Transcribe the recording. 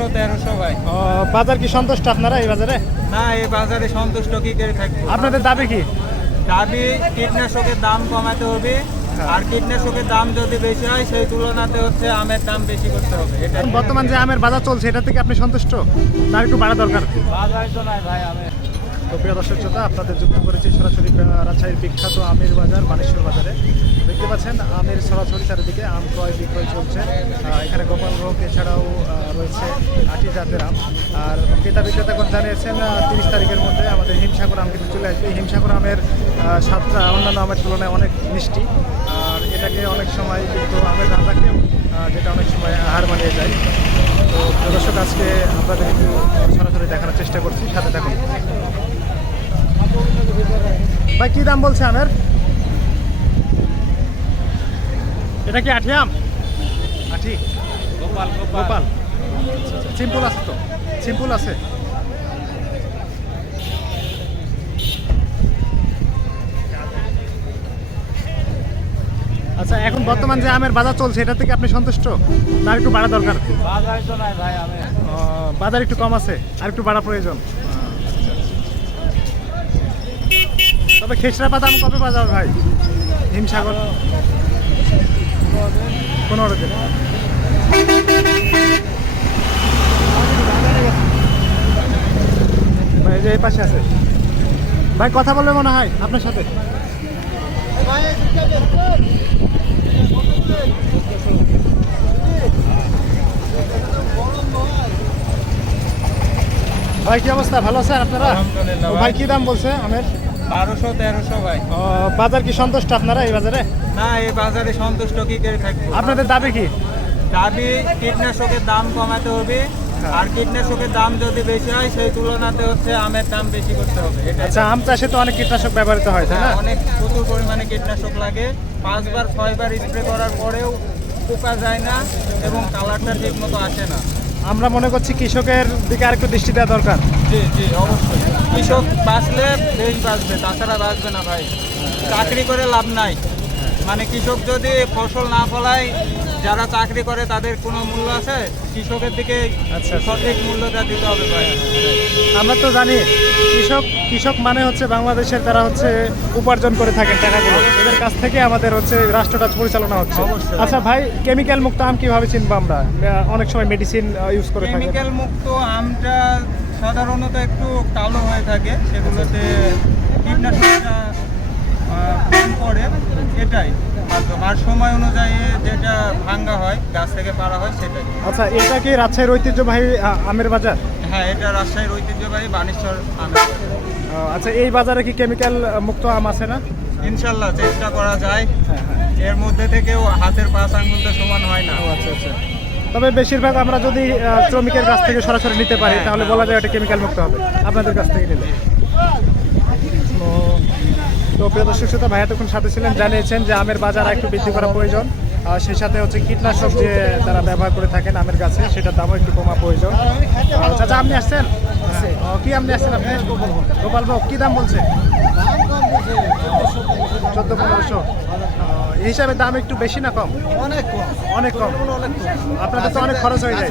বারোশো তেরোশো ভাই। বাজার কি সন্তুষ্ট আপনারা এই বাজারে? না এই বাজারে সন্তুষ্ট কি করে থাকবে? আপনাদের দাবি কি? দাবি কীটনাশকের দাম কমাতে হবে। আর কীটনাশকের দাম যদি বেশি হয় সেই তুলনাতে হচ্ছে আমের দাম বেশি করতে হবে। এটা বর্তমান যে আমের বাজার চলছে এটা থেকে আপনি সন্তুষ্ট? তার একটু বাড়া দরকার। বাজার তো নাই ভাই আমের। তো প্রিয় দর্শক শ্রোতা, আপনাদের যুক্ত করেছি সরাসরি রাজশাহীর বিখ্যাত আমের বাজার, বানেশ্বর বাজারে। দেখতে পাচ্ছেন, আমের সরাসরি চারিদিকে আম ক্রয় বিক্রয় চলছে। এখানে গোপাল ভোগ, এছাড়াও রয়েছে আটি জাতের আম। আর ক্রেতা বিক্রেতাগণ জানিয়েছেন তিরিশ তারিখের মধ্যে আমাদের হিমসাগর আম কিন্তু চলে আসবে। হিমসাগর আমের স্বাদটা অন্যান্য আমের তুলনায় অনেক মিষ্টি। আর এটাকে অনেক সময় কিন্তু আমের রাজাকেও যেটা অনেক সময় আহার বানিয়ে যায়। তো দর্শক, আজকে আপনাদের একটু সরাসরি দেখানোর চেষ্টা করছি। সাথে থাকুন। ভাই কি দাম বলছে আমের? এটা কি আঠি আম? আঠি? গোপাল গোপাল। সিম্পল আছে তো? সিম্পল আছে? আচ্ছা এখন বর্তমান যে আমের বাজার চলছে এটা থেকে আপনি সন্তুষ্ট? তার একটু বাড়া দরকার? বাজার একটু কম আছে আর একটু বাড়া প্রয়োজন। তবে খেসরা বাদাম কবে বাজার ভাই? হিমসাগর। পনেরো দিন। ভাই যে এই পাশে আছে। ভাই কথা বলবে মনে হয় আপনার সাথে? ভাই কি অবস্থা? ভালো আছেন আপনারা। ভাই। কি দাম বলছে আমের? বারোশো তেরোশো ভাই। বাজার কি সন্তুষ্ট আপনারা এই বাজারে? না এই বাজারে সন্তুষ্ট কি করে থাকব? আপনাদের দাবি কি? দাবি কীটনাশকের দাম কমাতে হবে। আর কীটনাশকের দাম যদি বেশি হয় সেই তুলনাতে হচ্ছে আমের দাম বেশি করতে হবে। এটা আচ্ছা আম চাষে তো অনেক কীটনাশক ব্যবহৃত হয় তাই না? হ্যাঁ, অনেক প্রচুর পরিমাণে কীটনাশক লাগে। পাঁচবার ছয়বার স্প্রে করার পরেও পোকা যায় না এবং কালারটা ঠিক মতো আসে না। আমরা মনে করছি কৃষকের দিকে আর একটু দৃষ্টি দেওয়া দরকার। জি জি, অবশ্যই। কৃষক বাঁচলে দেশ বাঁচবে, তাছাড়া বাঁচবে না ভাই। চাকরি করে লাভ নাই। মানে কৃষক যদি ফসল না ফলায় যারা চাকরি করে তাদের কোনো মূল্য আছে? কৃষকের দিকে আচ্ছা। সঠিক মূল্যটা দিতে হবে আমরা তো জানি কৃষক কৃষক মানে হচ্ছে বাংলাদেশের তারা হচ্ছে উপার্জন করে থাকেন টাকাগুলো। এদের কাছ থেকে আমাদের হচ্ছে রাষ্ট্রটা পরিচালনা হচ্ছে। আচ্ছা ভাই কেমিক্যাল মুক্ত আম কীভাবে চিনবো আমরা? অনেক সময় মেডিসিন ইউজ করে থাকি কেমিক্যাল মুক্ত আমটা সাধারণত একটু কালো হয়ে থাকে সেগুলোতে কীটনাশকটা আহ, কম পড়ে এটাই মাধ্যম আর সময় অনুযায়ী যেটা ভাঙ্গা হয় গাছ থেকে পাড়া হয় সেটাই। আচ্ছা এটা কি রাজশাহীর ঐতিহ্যবাহী আমের বাজার? হ্যাঁ এটা রাজশাহীর ঐতিহ্যবাহী বানেশ্বর আমের আচ্ছা এই বাজারে কি কেমিক্যাল মুক্ত আম আছে না? ইনশাল্লাহ চেষ্টা করা যায়। হ্যাঁ হ্যাঁ। এর মধ্যে থেকেও হাতের পাঁচ আঙ্গুলটা সমান হয় না। আচ্ছা আচ্ছা। তবে বেশিরভাগ আমরা যদি শ্রমিকের কাছ থেকে সরাসরি নিতে পারি হ্যাঁ, তাহলে বলা যায় এটা কেমিক্যাল মুক্ত হবে। আপনাদের কাছ থেকে নিলে। তো- প্রিয় দর্শক শ্রোতা ভাইয়া তখন সাথে ছিলেন জানিয়েছেন যে আমের বাজার একটু বৃদ্ধি করা প্রয়োজন। সেই সাথে হচ্ছে কীটনাশক যে তারা ব্যবহার করে থাকেন আমের গাছে সেটার দামও একটু কমা প্রয়োজন। চাচা আপনি আসছেন? কি আপনি আসছেন আপনি? গোপাল ভোগ কি দাম বলছে? চোদ্দ পনেরোশো। এই হিসাবে দাম একটু বেশি না কম? অনেক কম। অনেক কম। অনেক কম। আপনাদের তো অনেক খরচ হয়ে যায়।